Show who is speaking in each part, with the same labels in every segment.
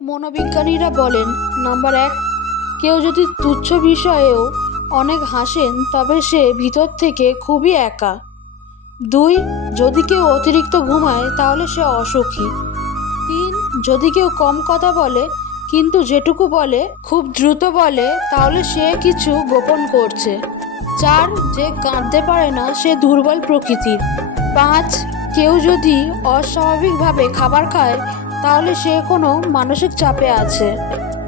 Speaker 1: মনোবিজ্ঞানীরা বলেন, নাম্বার এক, কেউ যদি তুচ্ছ বিষয়েও অনেক হাসেন, তবে সে ভিতর থেকে খুবই একা। দুই, যদি কেউ অতিরিক্ত ঘুমায়, তাহলে সে অসুখী। তিন, যদি কেউ কম কথা বলে, কিন্তু যেটুকু বলে, খুব দ্রুত বলে, তাহলে সে কিছু গোপন করছে। চার, যে কাঁদতে পারে না, সে দুর্বল প্রকৃতির। পাঁচ, কেউ যদি অস্বাভাবিকভাবে খাবার খায় তাহলে সে কোনো মানসিক চাপে আছে।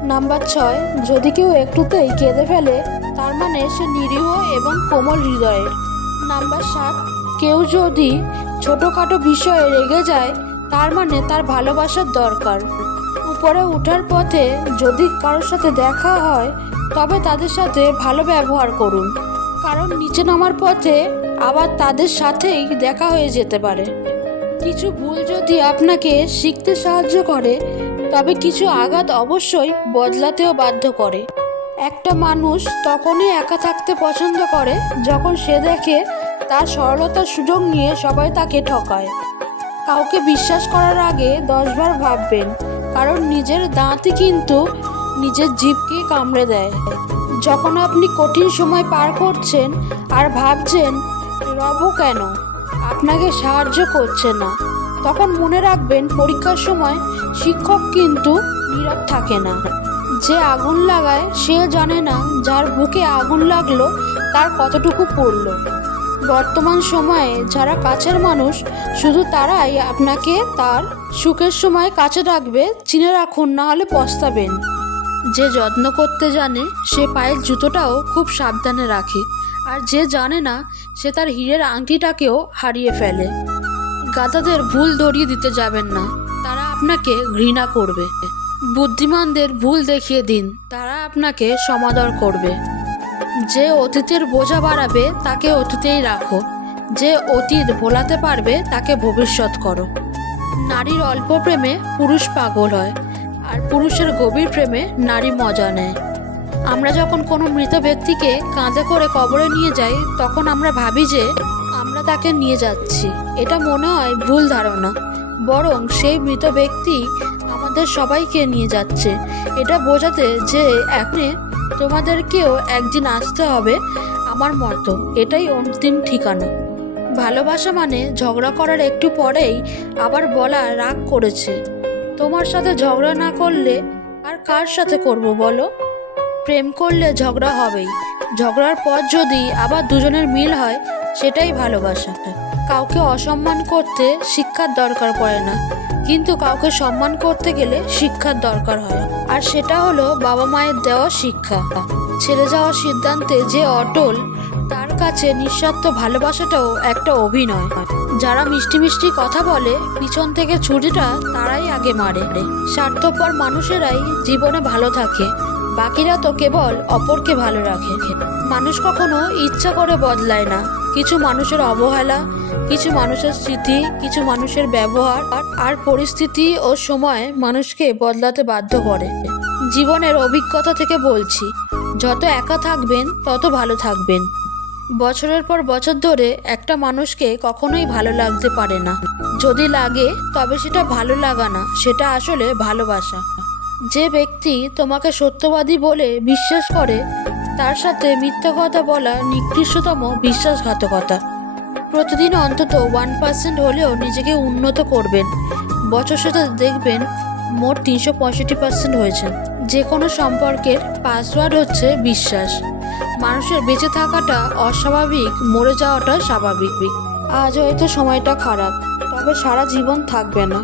Speaker 1: নাম্বার ছয়, যদি কেউ একটুতেই কেঁদে ফেলে, তার মানে সে নিরীহ এবং কোমল হৃদয়ের নাম্বার সাত, কেউ যদি ছোটোখাটো বিষয়ে রেগে যায়, তার মানে তার ভালোবাসার দরকার। উপরে ওঠার পথে যদি কারোর সাথে দেখা হয়, তবে তাদের সাথে ভালো ব্যবহার করুন। কারণ নিচে নামার পথে আবার তাদের সাথেই দেখা হয়ে যেতে পারে। কিছু ভুল যদি আপনাকে শিখতে সাহায্য করে, তবে কিছু আঘাত অবশ্যই বদলাতেও বাধ্য করে। একটা মানুষ তখনই একা থাকতে পছন্দ করে যখন সে দেখে তার সরলতার সুযোগ নিয়ে সবাই তাকে ঠকায়। কাউকে বিশ্বাস করার আগে দশবার ভাববেন, কারণ নিজের দাঁতই কিন্তু নিজের জীবকে কামড়ে দেয়। যখন আপনি কঠিন সময় পার করছেন আর ভাবছেন, রব কেন? আপনাকে সাহায্য করছে না। তখন মনে রাখবেন, পরীক্ষার সময় শিক্ষক কিন্তু নীরব থাকে না। যে আগুন লাগায়, সে জানে না যার বুকে আগুন লাগল, তার কতটুকু পড়ল। বর্তমান সময়ে যারা কাছের মানুষ, শুধু তারাই আপনাকে তার সুখের সময় কাছে রাখবে, চিনে রাখুন, না হলে পস্তাবেন। যে যত্ন করতে জানে, সে পায়ের জুতোটাও খুব সাবধানে রাখে। আর যে জানে না, সে তার হীরের আংটিটাকেও হারিয়ে ফেলে। গাদাদের ভুল ধরিয়ে দিতে যাবেন না, তারা আপনাকে ঘৃণা করবে। বুদ্ধিমানদের ভুল দেখিয়ে দিন, তারা আপনাকে সমাদর করবে। যে অতীতের বোঝা বাড়াবে, তাকে অতীতেই রাখো। যে অতীত ভোলাতে পারবে, তাকে ভবিষ্যৎ করো। নারীর অল্প প্রেমে পুরুষ পাগল হয়, আর পুরুষের গভীর প্রেমে নারী মজা নেয়। আমরা যখন কোনো মৃত ব্যক্তিকে কাঁধে করে কবরে নিয়ে যাই, তখন আমরা ভাবি যে আমরা তাকে নিয়ে যাচ্ছি। এটা মনে হয় ভুল ধারণা। বরং সেই মৃত ব্যক্তি আমাদের সবাইকে নিয়ে যাচ্ছে। এটা বোঝাতে যে এখনে তোমাদেরকেও একদিন আসতে হবে আমার মতো। এটাই অন্তিম ঠিকানা। ভালোবাসা মানে ঝগড়া করার একটু পরেই আবার বলা রাগ করেছে। তোমার সাথে ঝগড়া না করলে আর কার সাথে করব বলো? প্রেম করলে ঝগড়া হবেই। ঝগড়ার পর যদি আবার দুজনের মিল হয়, সেটাই ভালোবাসা কাউকে অসম্মান করতে শিক্ষার দরকার পড়ে না। কিন্তু কাউকে সম্মান করতে গেলে শিক্ষার দরকার হয়। আর সেটা হলো বাবা মায়ের দেওয়া শিক্ষা। ছেড়ে যাওয়ার সিদ্ধান্তে যে অটল, তার কাছে নিঃস্বার্থ ভালোবাসাটাও একটা অভিনয়। যারা মিষ্টি মিষ্টি কথা বলে, পিছন থেকে ছুরিটা তারাই আগে মারে। স্বার্থপর মানুষেরাই জীবনে ভালো থাকে। বাকিরা তো কেবল অপরকে ভালো রাখে। মানুষ কখনো ইচ্ছা করে বদলায় না। কিছু মানুষের অবহেলা, কিছু মানুষের স্মৃতি কিছু মানুষের ব্যবহার আর পরিস্থিতি ও সময় মানুষকে বদলাতে বাধ্য করে। জীবনের অভিজ্ঞতা থেকে বলছি, যত একা থাকবেন, তত ভালো থাকবেন। বছরের পর বছর ধরে একটা মানুষকে কখনোই ভালো লাগতে পারে না। যদি লাগে, তবে সেটা ভালো লাগা না, সেটা আসলে ভালোবাসা। যে ব্যক্তি তোমাকে সত্যবাদী বলে বিশ্বাস করে, তার সাথে মিথ্যা কথা বলা নিকৃষ্টতম বিশ্বাসঘাতকতা। প্রতিদিন অন্তত ওয়ান পার্সেন্ট হলেও নিজেকে উন্নত করবেন। বছর সাথে দেখবেন মোট তিনশো পঁয়ষট্টি পার্সেন্ট হয়েছে। যে কোনো সম্পর্কের পাসওয়ার্ড হচ্ছে বিশ্বাস। মানুষের বেঁচে থাকাটা অস্বাভাবিক, মরে যাওয়াটা স্বাভাবিক। আজ হয়তো সময়টা খারাপ, তবে সারা জীবন থাকবে না।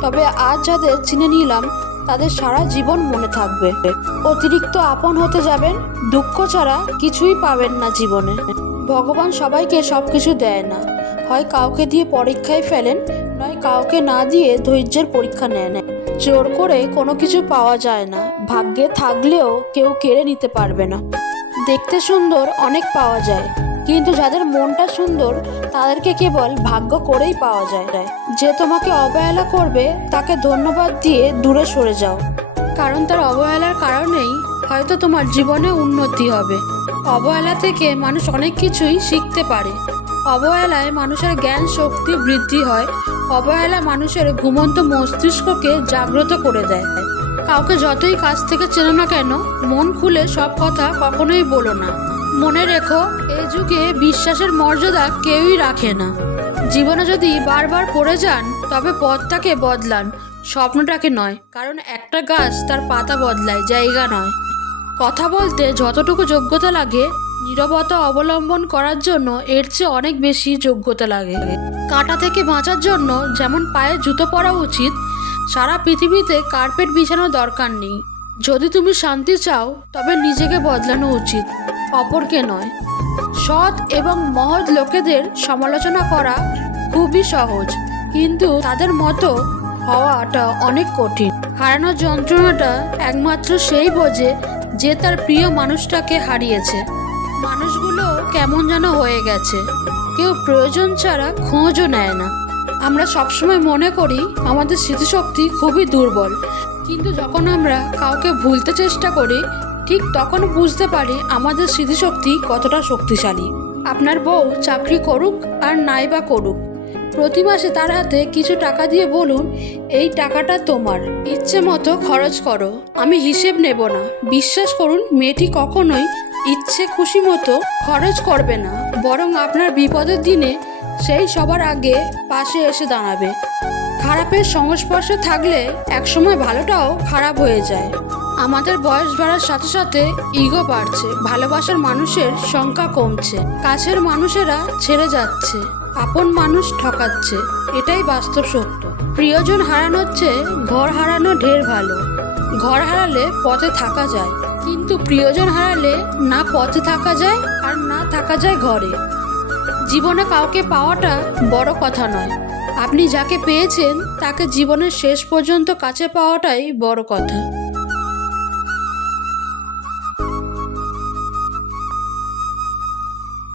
Speaker 1: তবে আজ যাদের চিনে নিলাম তাদের সারা জীবন মনে থাকবে। অতিরিক্ত আপন হতে যাবেন, দুঃখ ছাড়া কিছুই পাবেন না জীবনে। ভগবান সবাইকে সব কিছু দেয় না। হয় কাউকে দিয়ে পরীক্ষায় ফেলেন, নয় কাউকে না দিয়ে ধৈর্যের পরীক্ষা নেয় না জোর করে কোনো কিছু পাওয়া যায় না। ভাগ্যে থাকলেও কেউ কেড়ে নিতে পারবে না। দেখতে সুন্দর অনেক পাওয়া যায়। কিন্তু যাদের মনটা সুন্দর, তাদেরকে কেবল ভাগ্য করেই পাওয়া যায়। যে তোমাকে অবহেলা করবে, তাকে ধন্যবাদ দিয়ে দূরে সরে যাও। কারণ তার অবহেলার কারণেই হয়তো তোমার জীবনে উন্নতি হবে। অবহেলা থেকে মানুষ অনেক কিছুই শিখতে পারে। অবহেলায় মানুষের জ্ঞান শক্তি বৃদ্ধি হয়, অবহেলা মানুষের ঘুমন্ত মস্তিষ্ককে জাগ্রত করে দেয়। কাউকে যতই কাছ থেকে চেনো না কেন, মন খুলে সব কথা কখনোই বলো না। মনে রেখো যুগে বিশ্বাসের মর্যাদা কেউই রাখে না। জীবনে যদি বারবার পড়ে যান, তবে পথটাকে বদলান। স্বপ্নটাকে নয়, কারণ একটা গাছ তার পাতা বদলায়, জায়গা নয়। কথা বলতে যতটুকু যোগ্যতা লাগে, নীরবতা অবলম্বন করার জন্য এর চেয়ে অনেক বেশি যোগ্যতা লাগে। কাঁটা থেকে বাঁচার জন্য যেমন পায়ে জুতো পরা উচিত, সারা পৃথিবীতে কার্পেট বিছানোর দরকার নেই। যদি তুমি শান্তি চাও, তবে নিজেকে বদলানো উচিত, অপরকে নয়। সৎ এবং মহৎ লোকেদের সমালোচনা করা খুবই সহজ, কিন্তু তাদের মতো হওয়াটা অনেক কঠিন। হারানোর যন্ত্রণাটা একমাত্র সেই বোঝে যে তার প্রিয় মানুষটাকে হারিয়েছে। মানুষগুলো কেমন যেন হয়ে গেছে। কেউ প্রয়োজন ছাড়া খোঁজও নেয় না। আমরা সবসময় মনে করি আমাদের স্মৃতিশক্তি খুবই দুর্বল, কিন্তু যখন আমরা কাউকে ভুলতে চেষ্টা করি ঠিক তখন বুঝতে পারি আমাদের স্মৃতিশক্তি কতটা শক্তিশালী। আপনার বউ চাকরি করুক আর নাই বা করুক। প্রতি মাসে তার হাতে কিছু টাকা দিয়ে বলুন, এই টাকাটা তোমার। ইচ্ছে মতো খরচ করো। আমি হিসেব নেব না। বিশ্বাস করুন, মেয়েটি কখনোই ইচ্ছে খুশি মতো খরচ করবে না। বরং আপনার বিপদের দিনে সেই সবার আগে পাশে এসে দাঁড়াবে। খারাপের সংস্পর্শে থাকলে একসময় ভালোটাও খারাপ হয়ে যায়। আমাদের বয়স বাড়ার সাথে সাথে ইগো বাড়ছে, ভালোবাসার মানুষের সংখ্যা কমছে, কাছের মানুষেরা ছেড়ে যাচ্ছে, আপন মানুষ ঠকাচ্ছে, এটাই বাস্তব সত্য। প্রিয়জন হারানোর চেয়ে ঘর হারানো ঢের ভালো। ঘর হারালে পথে থাকা যায়, কিন্তু প্রিয়জন হারালে না পথে থাকা যায় আর না থাকা যায় ঘরে। জীবনে কাউকে পাওয়াটা বড় কথা নয়। আপনি যাকে পেয়েছেন, তাকে জীবনের শেষ পর্যন্ত কাছে পাওয়াটাই বড় কথা।